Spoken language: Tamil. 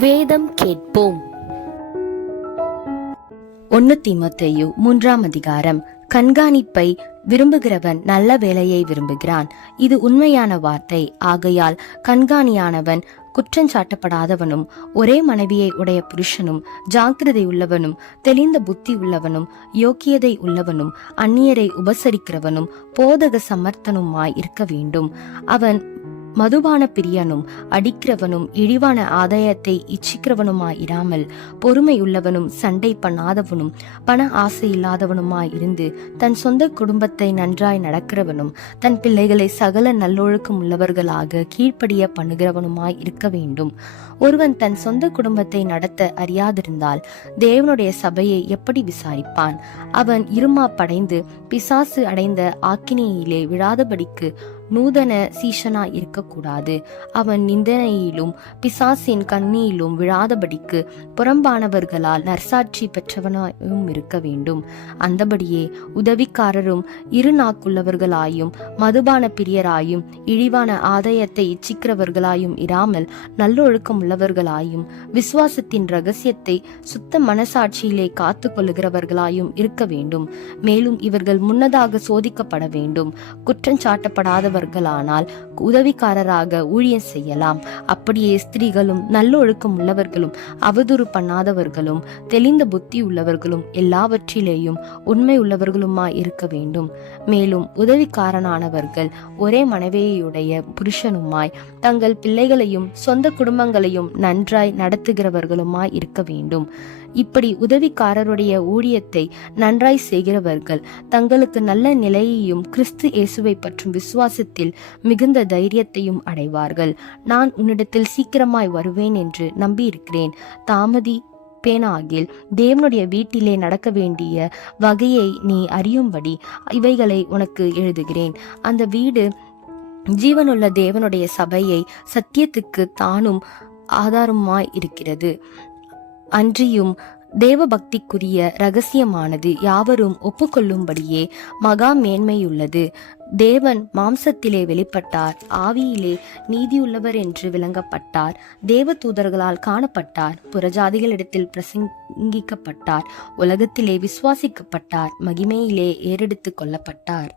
வேதம் கேட்போம். ஒன்னு திமுத்தையு மூன்றாம் அதிகாரம். கண்காணிப்பை விரும்புகிறவன் நல்ல வேலையை விரும்புகிறான். இது உண்மையான வார்த்தை. ஆகையால் கண்காணியானவன் குற்றஞ்சாட்டப்படாதவனும் ஒரே மனைவியை உடைய புருஷனும் ஜாக்கிரதை உள்ளவனும் தெளிந்த புத்தி உள்ளவனும் யோக்கியதை உள்ளவனும் அந்நியரை உபசரிக்கிறவனும் போதக சமர்த்தனுமாய் இருக்க வேண்டும். அவன் மதுபான பிரியனும் அடிக்கிறவனும் இழிவான ஆதாயத்தை இச்சிக்கிறவனுமாய் இராமல் சண்டை பண்ணாதவனும் பண ஆசை இல்லாதவனுமாய் இருந்து தன் சொந்த குடும்பத்தை நன்றாய் நடக்கிறவனும் தன் பிள்ளைகளை சகல நல்லொழுக்கம் உள்ளவர்களாக கீழ்ப்படிய பண்ணுகிறவனுமாய் இருக்க வேண்டும். ஒருவன் தன் சொந்த குடும்பத்தை நடத்த அறியாதிருந்தால் தேவனுடைய சபையை எப்படி விசாரிப்பான்? அவன் இருமா படைந்து பிசாசு அடைந்த ஆக்கினியிலே விழாதபடிக்கு நூதன சீஷனா இருக்கக்கூடாது. அவன் நிந்தனையிலும் பிசாசின் கண்ணியிலும் விழாதபடிக்கு புறம்பானவர்களால் நர்சாட்சி பெற்றவனாயும் இருக்க வேண்டும். அந்தபடியே உதவிக்காரரும் இரு நாக்குள்ளவர்களாயும் மதுபான பிரியராயும் இழிவான ஆதாயத்தை இச்சிக்கிறவர்களாயும் இராமல் நல்லொழுக்கம் உள்ளவர்களாயும் விசுவாசத்தின் ரகசியத்தை சுத்த மனசாட்சியிலே காத்து கொள்ளுகிறவர்களாயும் இருக்க வேண்டும். மேலும் இவர்கள் முன்னதாக சோதிக்கப்பட வேண்டும். உள்ளவர்களானால் உதவிக்காரராக ஊழியம் செய்யலாம். அப்படியே ஸ்திரீகளும் நல்லொழுக்கம் உள்ளவர்களும் அவதூறு பண்ணாதவர்களும் தெளிந்த புத்தி உள்ளவர்களும் எல்லாவற்றிலேயும் உண்மை உள்ளவர்களுமாய் இருக்க வேண்டும். மேலும் உதவிக்காரனானவர்கள் ஒரே மனைவியுடைய புருஷனுமாய் தங்கள் பிள்ளைகளையும் சொந்த குடும்பங்களையும் நன்றாய் நடத்துகிறவர்களுமாய் இருக்க வேண்டும். இப்படி உதவிக்காரருடைய ஊழியத்தை நன்றாய் செய்கிறவர்கள் தங்களுக்கு நல்ல நிலையையும் கிறிஸ்து இயேசுவை பற்றும் விசுவாசத்தில் மிகுந்த தைரியத்தையும் அடைவார்கள். நான் உன்னிடத்தில் சீக்கிரமாய் வருவேன் என்று நம்பியிருக்கிறேன். தாமதி பேனாகில் தேவனுடைய வீட்டிலே நடக்க வேண்டிய வகையை நீ அறியும்படி இவைகளை உனக்கு எழுதுகிறேன். அந்த வீடு ஜீவனுள்ள தேவனுடைய சபையை சத்தியத்துக்கு தானும் ஆதாரமாய் இருக்கிறது. அன்றியும் தேவபக்திக்குரிய ரகசியமானது யாவரும் ஒப்புக்கொள்ளும்படியே மகா மேன்மையுள்ளது. தேவன் மாம்சத்திலே வெளிப்பட்டார். ஆவியிலே நீதியுள்ளவர் என்று விளங்கப்பட்டார். தேவ தூதர்களால் காணப்பட்டார். புறஜாதிகளிடத்தில் பிரசங்கிக்கப்பட்டார். உலகத்திலே விசுவாசிக்கப்பட்டார். மகிமையிலே ஏறெடுத்து கொள்ளப்பட்டார்.